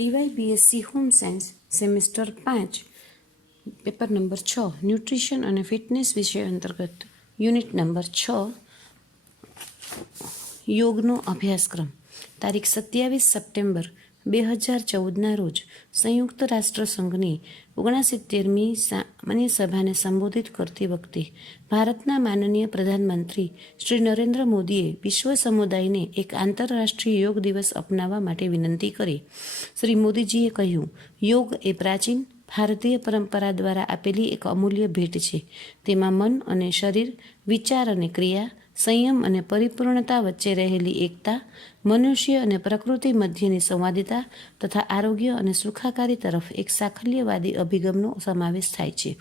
ટીવાય BSc home science semester 5 paper number 6 nutrition અને fitness વિષય અંતર્ગત યુનિટ નંબર 6 યોગનો અભ્યાસક્રમ તારીખ 27 સપ્ટેમ્બર 2014ના રોજ સંયુક્ત રાષ્ટ્ર સંઘની 69મી સામાન્ય સભાને સંબોધિત કરતી વખતે ભારતના માનનીય પ્રધાનમંત્રી શ્રી નરેન્દ્ર મોદીએ વિશ્વ સમુદાયને એક આંતરરાષ્ટ્રીય યોગ દિવસ અપનાવવા માટે વિનંતી કરી. શ્રી મોદીજીએ કહ્યું, યોગ એ પ્રાચીન ભારતીય પરંપરા દ્વારા આપેલી એક અમૂલ્ય ભેટ છે. તેમાં મન અને શરીર, વિચાર અને ક્રિયા, સંયમ અને પરિપૂર્ણતા વચ્ચે રહેલી એકતા, મનુષ્ય અને પ્રકૃતિ મધ્યની સંવાદિતા તથા આરોગ્ય અને સુખાકારી તરફ એક સાકલ્યવાદી અભિગમનો સમાવેશ થાય છે.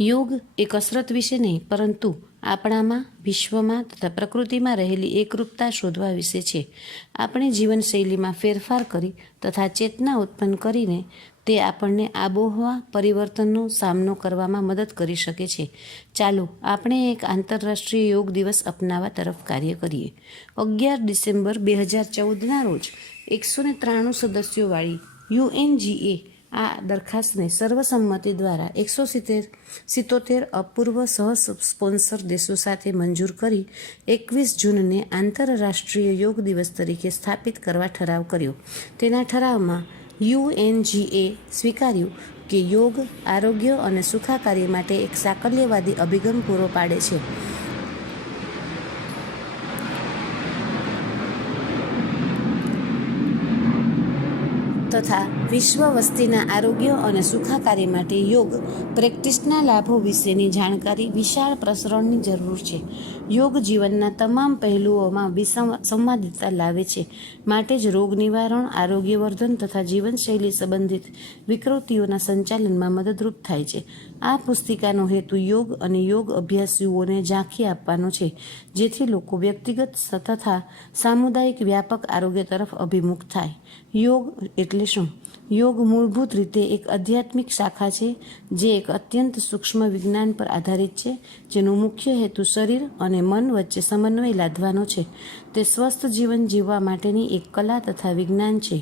યોગ એ કસરત વિશે નહીં, પરંતુ આપણામાં, વિશ્વમાં તથા પ્રકૃતિમાં રહેલી એકરૂપતા શોધવા વિશે છે. આપણે જીવનશૈલીમાં ફેરફાર કરી તથા ચેતના ઉત્પન્ન કરીને તે આપણને આબોહવા પરિવર્તનનો સામનો કરવામાં મદદ કરી શકે છે. ચાલો આપણે એક આંતરરાષ્ટ્રીય યોગ દિવસ અપનાવવા તરફ કાર્ય કરીએ. 11 ડિસેમ્બર 2014ના રોજ 193 સદસ્યોવાળી UNGA આ દરખાસ્તને સર્વસંમતિ દ્વારા 177 અપૂર્વ સહ-સ્પોન્સર દેશો સાથે મંજૂર કરી 21 જૂનને આંતરરાષ્ટ્રીય યોગ દિવસ તરીકે સ્થાપિત કરવા ઠરાવ કર્યો. તેના ઠરાવમાં UNGA સ્વીકાર્યું કે યોગ આરોગ્ય અને સુખાકારી માટે એક સાકલ્યવાદી અભિગમ પૂરો પાડે છે. તથા વિશ્વ વસ્તીના આરોગ્ય અને સુખાકારી માટે યોગ પ્રેક્ટિસના લાભો વિશેની જાણકારી વિશાળ પ્રસરણની જરૂર છે. યોગ જીવનના તમામ પહેલુઓમાં સંવાદિતા લાવે છે. માટે જ રોગ નિવારણ, આરોગ્યવર્ધન તથા જીવનશૈલી સંબંધિત વિકૃતિઓના સંચાલનમાં મદદરૂપ થાય છે. આ પુસ્તિકાનો હેતુ યોગ અને યોગ અભ્યાસીઓને ઝાંખી આપવાનો છે, જેથી લોકો વ્યક્તિગત તથા સામુદાયિક વ્યાપક આરોગ્ય તરફ અભિમુખ થાય. યોગ એટલે શું? યોગ મૂળભૂત રીતે એક આધ્યાત્મિક શાખા છે, જે એક અત્યંત સૂક્ષ્મ વિજ્ઞાન પર આધારિત છે, જેનો મુખ્ય હેતુ શરીર અને મન વચ્ચે સમન્વય લાદવાનો છે. તે સ્વસ્થ જીવન જીવવા માટેની એક કલા તથા વિજ્ઞાન છે.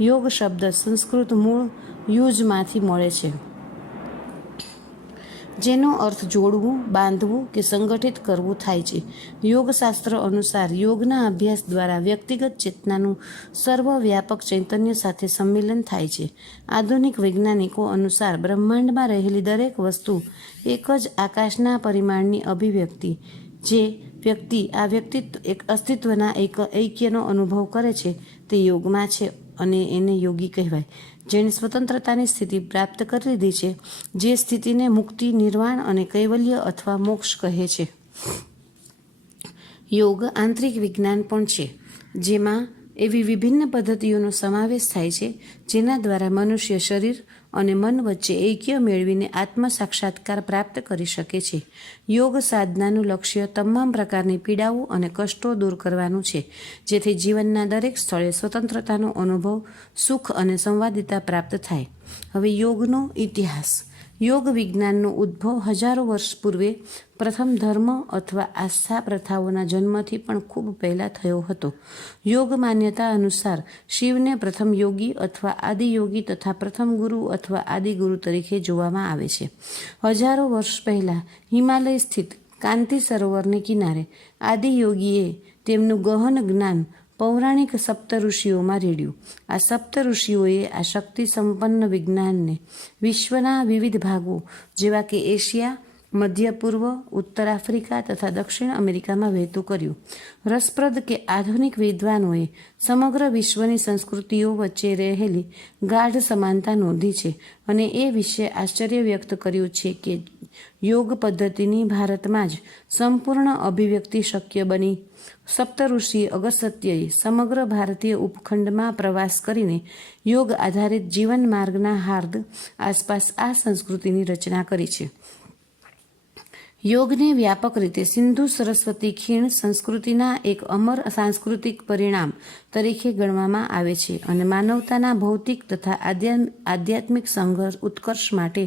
યોગ શબ્દ સંસ્કૃત મૂળ યુજમાંથી મળે છે, જેનો અર્થ જોડવું, બાંધવું કે સંગઠિત કરવું થાય છે. યોગશાસ્ત્ર અનુસાર યોગના અભ્યાસ દ્વારા વ્યક્તિગત ચેતનાનું સર્વવ્યાપક ચૈતન્ય સાથે સંમેલન થાય છે. આધુનિક વૈજ્ઞાનિકો અનુસાર બ્રહ્માંડમાં રહેલી દરેક વસ્તુ એક જ આકાશના પરિમાણની અભિવ્યક્તિ. જે વ્યક્તિ આ અસ્તિત્વના એક ઐક્યનો અનુભવ કરે છે તે યોગમાં છે અને એને યોગી કહેવાય. જેણે સ્વતંત્રતાની સ્થિતિ પ્રાપ્ત કરી લીધી છે, જે સ્થિતિને મુક્તિ, નિર્વાણ અને કૈવલ્ય અથવા મોક્ષ કહે છે. યોગ આંતરિક વિજ્ઞાન પણ છે, જેમાં એવી વિભિન્ન પદ્ધતિઓનો સમાવેશ થાય છે જેના દ્વારા મનુષ્ય શરીર અને મન વચ્ચે ઐક્ય મેળવીને આત્મ સાક્ષાત્કાર પ્રાપ્ત કરી શકે છે. યોગ સાધનાનું લક્ષ્ય તમામ પ્રકારની પીડાઓ અને કષ્ટો દૂર કરવાનું છે, જેથી જીવનના દરેક સ્થળે સ્વતંત્રતાનો અનુભવ, સુખ અને સંવાદિતા પ્રાપ્ત થાય. હવે યોગનો ઇતિહાસ. યોગ વિજ્ઞાનનો ઉદ્ભવ હજારો વર્ષ પૂર્વે પ્રથમ ધર્મ અથવા આસ્થા પ્રથાઓના જન્મથી પણ ખૂબ પહેલાં થયો હતો. યોગ માન્યતા અનુસાર શિવને પ્રથમ યોગી અથવા આદિયોગી તથા પ્રથમ ગુરુ અથવા આદિગુરુ તરીકે જોવામાં આવે છે. હજારો વર્ષ પહેલાં હિમાલય સ્થિત કાંતિ સરોવરને કિનારે આદિયોગીએ તેમનું ગહન જ્ઞાન પૌરાણિક સપ્તઋષિઓમાં રેડ્યું. આ સપ્તઋષિઓએ આ શક્તિ સંપન્ન વિજ્ઞાનને વિશ્વના વિવિધ ભાગો જેવા કે એશિયા, મધ્ય પૂર્વ, ઉત્તર આફ્રિકા તથા દક્ષિણ અમેરિકામાં વહેતું કર્યું. રસપ્રદ કે આધુનિક વિદ્વાનોએ સમગ્ર વિશ્વની સંસ્કૃતિઓ વચ્ચે રહેલી ગાઢ સમાનતા નોંધી છે અને એ વિશે આશ્ચર્ય વ્યક્ત કર્યું છે કે યોગ પદ્ધતિની ભારતમાં જ સંપૂર્ણ અભિવ્યક્તિ શક્ય બની. સપ્તઋષિ અગસ્ત્યએ સમગ્ર ભારતીય ઉપખંડમાં પ્રવાસ કરીને યોગ આધારિત જીવન માર્ગના હાર્દ આસપાસ આ સંસ્કૃતિની રચના કરી છે. યોગને વ્યાપક રીતે સિંધુ સરસ્વતી ખીણ સંસ્કૃતિના એક અમર સાંસ્કૃતિક પરિણામ તરીકે ગણવામાં આવે છે અને માનવતાના ભૌતિક તથા આધ્યાત્મિક ઉત્કર્ષ માટે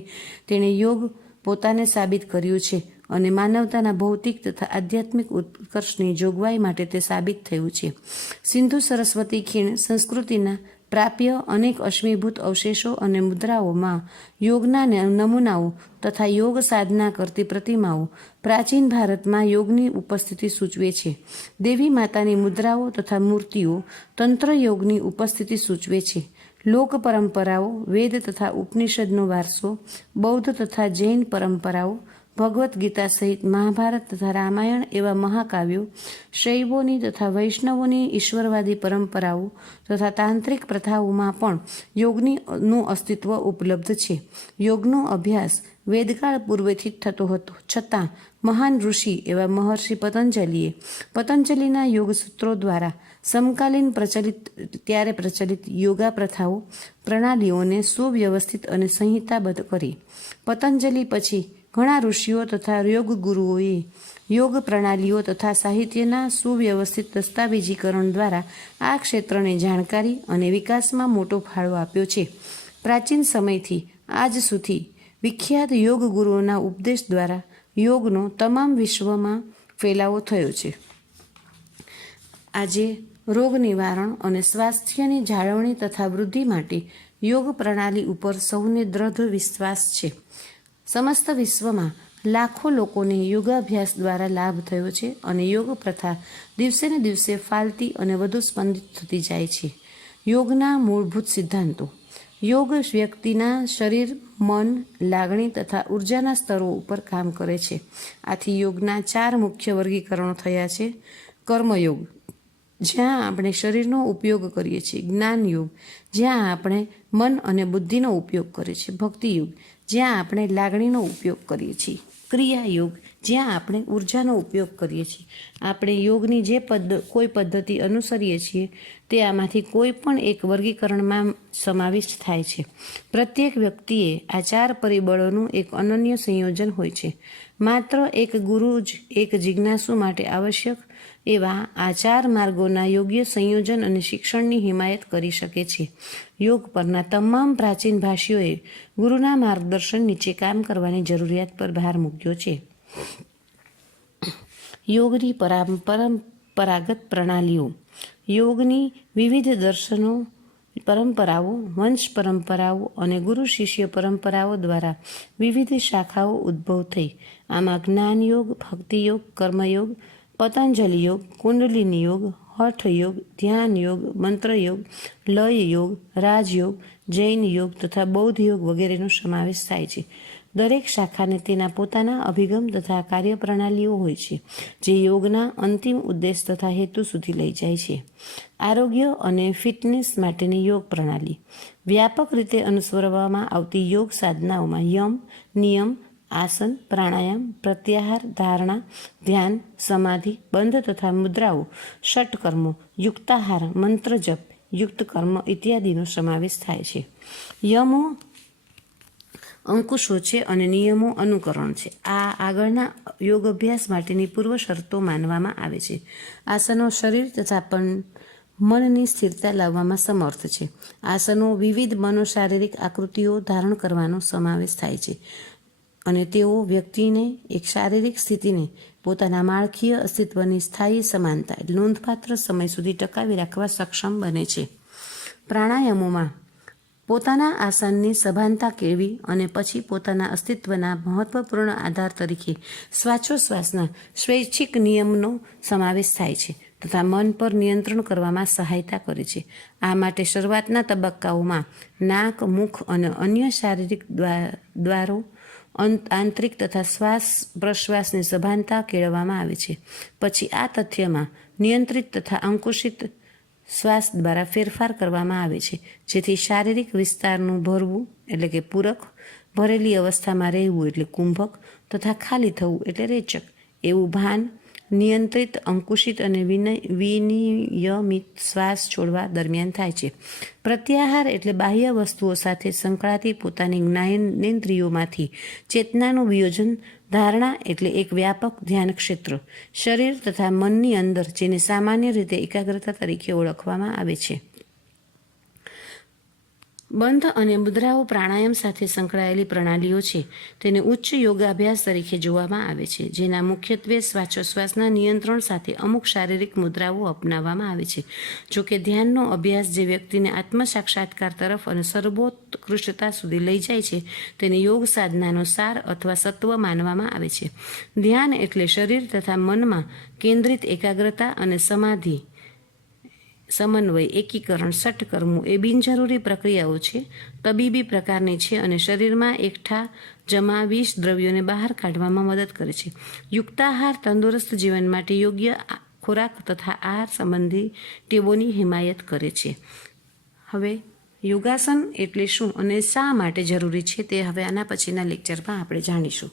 તેણે યોગ પોતાને સાબિત કર્યું છે અને માનવતાના ભૌતિક તથા આધ્યાત્મિક ઉત્કર્ષની જોગવાઈ માટે તે સાબિત થયું છે. સિંધુ સરસ્વતી ખીણ સંસ્કૃતિના પ્રાપ્ય અનેક અશ્મીભૂત અવશેષો અને મુદ્રાઓમાં યોગના નમૂનાઓ તથા યોગ સાધના કરતી પ્રતિમાઓ પ્રાચીન ભારતમાં યોગની ઉપસ્થિતિ સૂચવે છે. દેવી માતાની મુદ્રાઓ તથા મૂર્તિઓ તંત્ર યોગની ઉપસ્થિતિ સૂચવે છે. લોક પરંપરાઓ, વેદ તથા ઉપનિષદનો વારસો, બૌદ્ધ તથા જૈન પરંપરાઓ, ભગવદ્ ગીતા સહિત મહાભારત તથા રામાયણ એવા મહાકાવ્યો, શૈવોની તથા વૈષ્ણવોની ઈશ્વરવાદી પરંપરાઓ તથા તાંત્રિક પ્રથાઓમાં પણ યોગનું અસ્તિત્વ ઉપલબ્ધ છે. યોગનો અભ્યાસ વેદકાળ પૂર્વેથી જ થતો હતો, છતાં મહાન ઋષિ એવા મહર્ષિ પતંજલિના યોગસૂત્રો દ્વારા સમકાલીન પ્રચલિત યોગા પ્રથાઓ પ્રણાલીઓને સુવ્યવસ્થિત અને સંહિતાબદ્ધ કરી. પતંજલિ પછી ઘણા ઋષિઓ તથા યોગ ગુરુઓએ યોગ પ્રણાલીઓ તથા સાહિત્યના સુવ્યવસ્થિત દસ્તાવેજીકરણ દ્વારા આ ક્ષેત્રને જાણકારી અને વિકાસમાં મોટો ફાળો આપ્યો છે. પ્રાચીન સમયથી આજ સુધી વિખ્યાત યોગ ગુરુઓના ઉપદેશ દ્વારા યોગનો તમામ વિશ્વમાં ફેલાવો થયો છે. આજે રોગ નિવારણ અને સ્વાસ્થ્યની જાળવણી તથા વૃદ્ધિ માટે યોગ પ્રણાલી ઉપર સૌને દ્રઢ વિશ્વાસ છે. સમસ્ત વિશ્વમાં લાખો લોકોને યોગાભ્યાસ દ્વારા લાભ થયો છે અને યોગ પ્રથા દિવસે ને દિવસે ફાલતી અને વધુ સ્પંદિત થતી જાય છે. યોગના મૂળભૂત સિદ્ધાંતો. યોગ વ્યક્તિના શરીર, મન, લાગણી તથા ઉર્જાના સ્તરો ઉપર કામ કરે છે. આથી યોગના 4 મુખ્ય વર્ગીકરણો થયા છે. કર્મયોગ, જ્યાં આપણે શરીરનો ઉપયોગ કરીએ છીએ. જ્ઞાન યોગ, જ્યાં આપણે મન અને બુદ્ધિનો ઉપયોગ કરીએ છીએ. ભક્તિ યોગ, જ્યાં આપણે લાગણીનો ઉપયોગ કરીએ છીએ. ક્રિયા યોગ, જ્યાં આપણે ઉર્જાનો ઉપયોગ કરીએ છીએ. આપણે યોગની જે કોઈ પદ્ધતિ અનુસરીએ છીએ તે આમાંથી કોઈ પણ એક વર્ગીકરણમાં સમાવિષ્ટ થાય છે. પ્રત્યેક વ્યક્તિએ આ 4 પરિબળોનું એક અનન્ય સંયોજન હોય છે. માત્ર એક ગુરુ જ એક જિજ્ઞાસુ માટે આવશ્યક એવા આ 4 માર્ગોના યોગ્ય સંયોજન અને શિક્ષણની હિમાયત કરી શકે છે. યોગ પરના તમામ પ્રાચીન ભાષીઓએ ગુરુના માર્ગદર્શન નીચે કામ કરવાની જરૂરિયાત પર ભાર મૂક્યો છે. યોગની પરંપરાગત પ્રણાલીઓ. યોગની વિવિધ દર્શનો, પરંપરાઓ, વંશ પરંપરાઓ અને ગુરુ શિષ્ય પરંપરાઓ દ્વારા વિવિધ શાખાઓ ઉદ્ભવ થઈ. આમાં જ્ઞાન યોગ, ભક્તિ યોગ, કર્મયોગ, પતંજલિ યોગ, કુંડલિની યોગ, હઠ યોગ, ધ્યાન યોગ, મંત્ર યોગ, લય યોગ, રાજયોગ, જૈન યોગ તથા બૌદ્ધ યોગ વગેરેનો સમાવેશ થાય છે. દરેક શાખાને તેના પોતાના અભિગમ તથા કાર્યપ્રણાલીઓ હોય છે, જે યોગના અંતિમ ઉદ્દેશ તથા હેતુ સુધી લઈ જાય છે. આરોગ્ય અને ફિટનેસ માટેની યોગ પ્રણાલી. વ્યાપક રીતે અનુસરવામાં આવતી યોગ સાધનાઓમાં યમ, નિયમ, આસન, પ્રાણાયામ, પ્રત્યાહાર, ધારણા, ધ્યાન, સમાધિ, બંધ તથા મુદ્રાઓ, ષટકર્મો, યુક્તાહાર, મંત્ર જપ, યુક્ત કર્મ ઇત્યાદિનો સમાવેશ થાય છે. યમો અંકુશો છે અને નિયમો અનુકરણ છે. આ આગળના યોગ અભ્યાસ માટેની પૂર્વ શરતો માનવામાં આવે છે. આસનો શરીર તથા મનની સ્થિરતા લાવવામાં સમર્થ છે. આસનો વિવિધ મનોશારીરિક આકૃતિઓ ધારણ કરવાનો સમાવેશ થાય છે અને તેઓ વ્યક્તિને એક શારીરિક સ્થિતિને પોતાના માળખીય અસ્તિત્વની સ્થાયી સમાનતા નોંધપાત્ર સમય સુધી ટકાવી રાખવા સક્ષમ બને છે. પ્રાણાયામોમાં પોતાના આસનની સભાનતા કેળવી અને પછી પોતાના અસ્તિત્વના મહત્વપૂર્ણ આધાર તરીકે શ્વાસોશ્વાસના સ્વૈચ્છિક નિયમનો સમાવેશ થાય છે તથા મન પર નિયંત્રણ કરવામાં સહાયતા કરે છે. આ માટે શરૂઆતના તબક્કાઓમાં નાક, મુખ અને અન્ય શારીરિક દ્વારો, આંતરિક તથા શ્વાસ પ્રશ્વાસની સભાનતા કેળવવામાં આવે છે. પછી આ તથ્યમાં નિયંત્રિત તથા અંકુશિત શ્વાસ દ્વારા ફેરફાર કરવામાં આવે છે, જેથી શારીરિક વિસ્તારનું ભરવું એટલે કે પૂરક, ભરેલી અવસ્થામાં રહેવું એટલે કુંભક તથા ખાલી થવું એટલે રેચક એવું ભાન નિયંત્રિત, અંકુશિત અને વિનિયમિત શ્વાસ છોડવા દરમિયાન થાય છે. પ્રત્યાહાર એટલે બાહ્ય વસ્તુઓ સાથે સંકળાતી પોતાની જ્ઞાનેન્દ્રિયોમાંથી ચેતનાનું વિયોજન. ધારણા એટલે એક વ્યાપક ધ્યાન ક્ષેત્ર શરીર તથા મનની અંદર, જેને સામાન્ય રીતે એકાગ્રતા તરીકે ઓળખવામાં આવે છે. બંધ અને મુદ્રાઓ પ્રાણાયામ સાથે સંકળાયેલી પ્રણાલીઓ છે. તેને ઉચ્ચ યોગાભ્યાસ તરીકે જોવામાં આવે છે, જેના મુખ્યત્વે શ્વાસોશ્વાસના નિયંત્રણ સાથે અમુક શારીરિક મુદ્રાઓ અપનાવવામાં આવે છે. જોકે ધ્યાનનો અભ્યાસ જે વ્યક્તિને આત્મસાક્ષાત્કાર તરફ અને સર્વોત્કૃષ્ટતા સુધી લઈ જાય છે, તેને યોગ સાધનાનો સાર અથવા સત્વ માનવામાં આવે છે. ધ્યાન એટલે શરીર તથા મનમાં કેન્દ્રિત એકાગ્રતા અને સમાધિ, સમન્વય, એકીકરણ, સટ કરવું એ બિનજરૂરી પ્રક્રિયાઓ છે, તબીબી પ્રકારની છે અને શરીરમાં એકઠા જમા વિષ દ્રવ્યોને બહાર કાઢવામાં મદદ કરે છે. યુક્તાહાર તંદુરસ્ત જીવન માટે યોગ્ય ખોરાક તથા આહાર સંબંધી ટેવોની હિમાયત કરે છે. હવે યોગાસન એટલે શું અને શા માટે જરૂરી છે તે હવે આના પછીના લેક્ચરમાં આપણે જાણીશું.